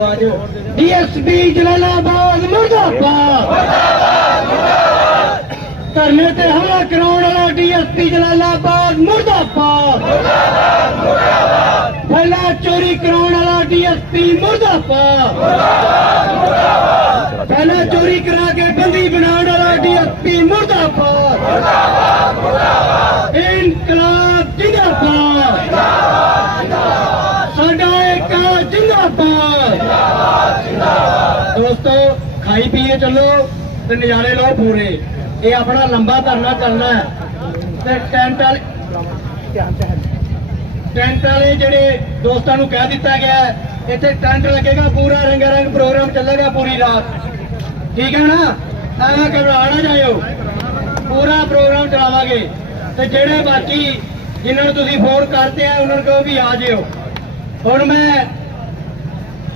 DSP Jalalabad, ਮੁਰਦਾਬਾਦ। ਧਰਨੇ ਤੇ ਹਮਲਾ ਕਰਾਉਣ ਵਾਲਾ ਡੀਐਸਪੀ ਜਲਾਲਾਬਾਦ, ਮੁਰਦਾਬਾਦ। ਪਹਿਲਾ ਚੋਰੀ ਕਰਾਉਣ ਵਾਲਾ ਡੀਐਸਪੀ, ਮੁਰਦਾਬਾਦ। ਪਹਿਲਾ ਚੋਰੀ ਕਰਾ ਕੇ ਬੰਦੀ ਬਣਾਉਣ ਵਾਲਾ ਡੀਐਸਪੀ, ਮੁਰਦਾਬਾਦ ਇਨਕਲਾਬ ਜਿੰਦਾਬਾਦ ਸਾਡਾ ਇੱਕ ਜਿੰਦਾਬਾਦ ਦੋਸਤੋ, ਖਾਈ ਪੀਏ ਚੱਲੋ ਤੇ ਨਜ਼ਾਰੇ ਲਓ ਪੂਰੇ। ਇਹ ਆਪਣਾ ਲੰਬਾ ਧਰਨਾ ਚੱਲਣਾ ਹੈ। ਤੇ ਟੈਂਟ ਵਾਲੇ ਟੈਂਟ ਵਾਲੇ ਜਿਹੜੇ ਦੋਸਤਾਂ ਨੂੰ ਕਹਿ ਦਿੱਤਾ ਗਿਆ ਇੱਥੇ ਟੈਂਟ ਲੱਗੇਗਾ, ਪੂਰਾ ਰੰਗਾ ਰੰਗ ਪ੍ਰੋਗਰਾਮ ਚੱਲੇਗਾ ਪੂਰੀ ਰਾਤ। ਠੀਕ ਹੈ ਨਾ? ਐਵੇਂ ਘਬਰਾ ਨਾ ਜਾਇਓ। ਪੂਰਾ ਪ੍ਰੋਗਰਾਮ ਚਲਾਵਾਂਗੇ। ਤੇ ਜਿਹੜੇ ਬਾਕੀ ਜਿਨ੍ਹਾਂ ਨੂੰ ਤੁਸੀਂ ਫੋਨ ਕਰਤੇ ਆ, ਉਹਨਾਂ ਨੂੰ ਕਹੋ ਵੀ ਆ ਜਿਓ। ਹੁਣ ਮੈਂ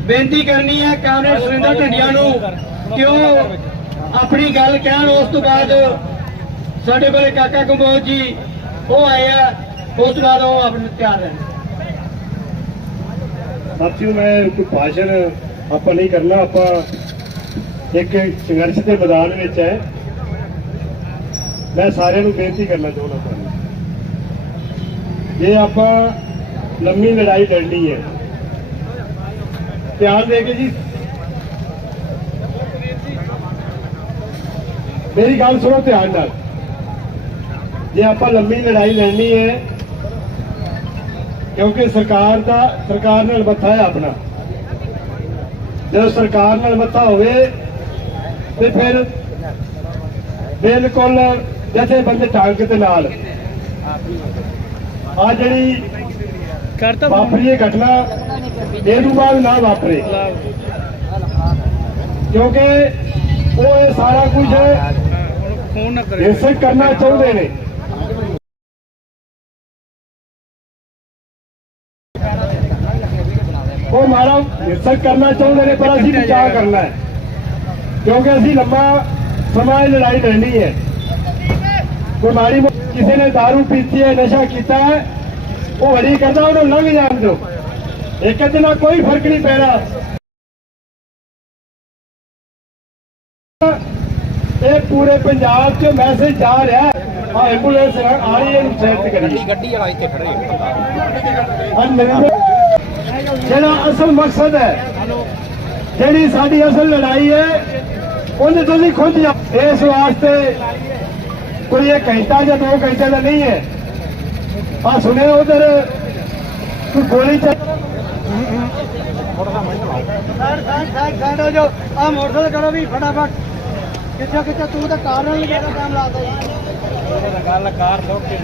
ਬੇਨਤੀ ਕਰਨੀ ਹੈ ਕਾਮਰੇਡ ਸੁਰਿੰਦਰ ਢੰਡਿਆ ਨੂੰ ਕਿ ਉਹ ਆਪਣੀ ਗੱਲ ਕਹਿਣ ਉਸ ਤੋਂ ਬਾਅਦ ਸਾਡੇ ਕੋਲੇ ਕਾਕਾ ਕੰਬੋਜ ਜੀ, ਉਹ ਆਏ ਆ, ਉਸ ਤੋਂ ਬਾਅਦ ਉਹ ਆਪਣੇ ਤਿਆਰ ਰਹਿਣ। ਸਾਥੀਓ, ਮੈਂ ਕੋਈ ਭਾਸ਼ਣ ਆਪਾਂ ਨਹੀਂ ਕਰਨਾ, ਆਪਾਂ ਇੱਕ ਸੰਘਰਸ਼ ਦੇ ਮੈਦਾਨ ਵਿੱਚ ਹੈ। ਮੈਂ ਸਾਰਿਆਂ ਨੂੰ ਬੇਨਤੀ ਕਰਨਾ ਚਾਹੁੰਦਾ ਤੁਹਾਨੂੰ ਜੇ ਆਪਾਂ ਲੰਮੀ ਲੜਾਈ ਲੜਨੀ ਹੈ ਧਿਆਨ ਦੇ ਕੇ ਜੀ। ਮੇਰੀ ਗੱਲ ਸੁਣੋ ਧਿਆਨ ਨਾਲ। ਜੇ ਆਪਾਂ ਲੰਮੀ ਲੜਾਈ ਲੜਨੀ ਹੈ, ਕਿਉਂਕਿ ਸਰਕਾਰ ਦਾ, ਸਰਕਾਰ ਨਾਲ ਮੱਥਾ ਹੈ ਆਪਣਾ। ਜਦੋਂ ਸਰਕਾਰ ਨਾਲ ਮੱਥਾ ਹੋਵੇ, ਤੇ ਫਿਰ ਬਿਲਕੁਲ ਜਥੇ ਢੰਗ ਟਾਂਗ ਦੇ ਨਾਲ। ਆ ਜਿਹੜੀ ਕਰਤਾ ਵਾਪਰੀ ਇਹ ਘਟਨਾ ਇਹ ਤੋਂ ਬਾਅਦ ਨਾ ਵਾਪਰੇ ਕਿਉਂਕਿ ਉਹ ਇਹ ਸਾਰਾ ਕੁਝ ਫੋਨ ਨਾ ਹਿੰਸਕ ਕਰਨਾ ਚਾਹੁੰਦੇ ਨੇ ਉਹ ਮਾਰਾ ਹਿੰਸਕ ਕਰਨਾ ਚਾਹੁੰਦੇ ਨੇ ਪਰ ਅਸੀਂ ਬਚਾਅ ਕਰਨਾ ਹੈ ਕਿਉਂਕਿ ਅਸੀਂ ਲੰਮਾ ਸਮਾਂ ਇਹ ਲੜਾਈ ਲੜਨੀ ਹੈ ਕੋਈ ਮਾੜੀ ਮੋ- ਕਿਸੇ ਨੇ दारू ਪੀਤੀ ਹੈ ਨਸ਼ਾ ਕੀਤਾ ਹੈ ਉਹ ਵੜੀ ਕਰਦਾ ਉਹਨੂੰ ਲੰਘ ਜਾਣ ਦਿਓ। ਇੱਕ ਅੱਧੇ ਨਾਲ ਕੋਈ ਫ਼ਰਕ ਨਹੀਂ ਪੈਣਾ। ਇਹ ਪੂਰੇ ਪੰਜਾਬ 'ਚ ਮੈਸੇਜ ਜਾ ਰਿਹਾ ਆ ਐਂਬੂਲੈਂਸ ਆ ਰਹੀ ਹੈ ਸੈਟ ਕਰੀਏ। ਗੱਡੀ ਵਾਲਾ ਇੱਥੇ ਖੜੇ ਜਿਹੜਾ ਅਸਲ ਮਕਸਦ ਹੈ ਜਿਹੜੀ ਸਾਡੀ ਅਸਲ ਲੜਾਈ ਹੈ ਉਹਦੇ ਤੁਸੀਂ ਖੁਦ ਇਸ ਵਾਸਤੇ ਕੋਈ ਇੱਕ ਘੰਟਾ ਜਾਂ ਦੋ ਘੰਟੇ ਦਾ ਨਹੀਂ ਹੈ। ਆ ਸੁਣਿਆ ਉਧਰ ਕੋਈ ਗੋਲੀ ਚੱਲ ਸਾਈਡ ਸਾਈਡ ਸਾਈਡ ਸਾਈਡ ਹੋ ਜਾਓ ਆ ਮੋਟਰਸਾਈਕਲ ਕਰੋ ਵੀ ਫਟਾਫਟ ਕਿੱਥੇ ਕਿੱਥੇ ਤੂੰ ਤਾਂ ਕਾਰ ਨਾਲ ਹੀ ਬੜਾ ਟਾਈਮ ਲਾਤਾ ਯਾਰ ਗੱਲ ਕਾਰ ਤੋਂ ਕਿ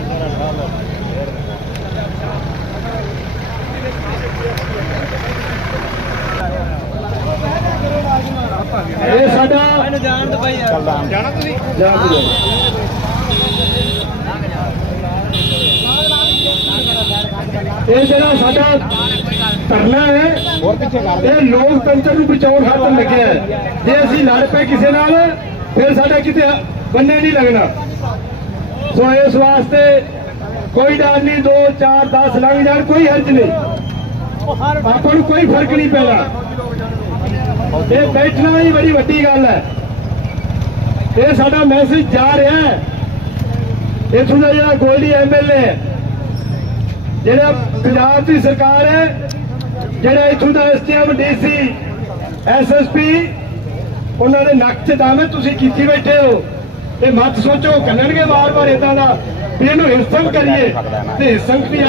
ਇਹ ਸਾਡਾ ਜਾਣ ਤੁਸੀਂ। ਇਹ ਜਿਹੜਾ ਸਾਡਾ ਧਰਨਾ ਹੈ, ਇਹ ਲੋਕਤੰਤਰ ਨੂੰ ਬਚਾਉਣ ਖਾਤਰ ਲੱਗਿਆ ਹੈ। ਜੇ ਅਸੀਂ ਲੜ ਪਏ ਕਿਸੇ ਨਾਲ, ਫਿਰ ਸਾਡਾ ਕਿਤੇ ਬੰਨੇ ਨਹੀਂ ਲੱਗਣਾ। ਸੋ ਇਸ ਵਾਸਤੇ ਕੋਈ ਡਰ ਨਹੀਂ 2 4 10 ਲੰਘ ਜਾਣ, ਕੋਈ ਹਰਜ ਨਹੀਂ। ਆਪਾਂ ਨੂੰ ਕੋਈ ਫ਼ਰਕ ਨਹੀਂ ਪੈਣਾ। ਇਹ ਬੈਠਣਾ ਹੀ ਬੜੀ ਵੱਡੀ ਗੱਲ ਹੈ। ਇਹ ਸਾਡਾ ਮੈਸੇਜ ਜਾ ਰਿਹਾ ਹੈ। ਇਥੋਂ ਦਾ ਜਿਹੜਾ ਗੋਲਡੀ ਐਮਐਲਏ ਹੈ ਜਿਹੜਾ ਪੰਜਾਬ ਦੀ ਸਰਕਾਰ ਹੈ, ਜਿਹੜਾ ਇਥੋਂ ਦਾ ਐਸਟੀਐਮ, ਡੀਸੀ ਐਸਐਸਪੀ ਉਹਨਾਂ ਦੇ ਨੱਕ 'ਚ ਦਾਮੇ ਤੁਸੀਂ ਕੀਤੀ ਬੈਠੇ ਹੋ। ਤੇ ਮਤ ਸੋਚੋ ਕੱਢਣਗੇ ਵਾਰ-ਵਾਰ ਇਦਾਂ ਦਾ, ਵੀ ਇਹਨੂੰ ਹਿੰਸਕ ਕਰੀਏ, ਤੇ ਹਿੰਸਕ ਵੀ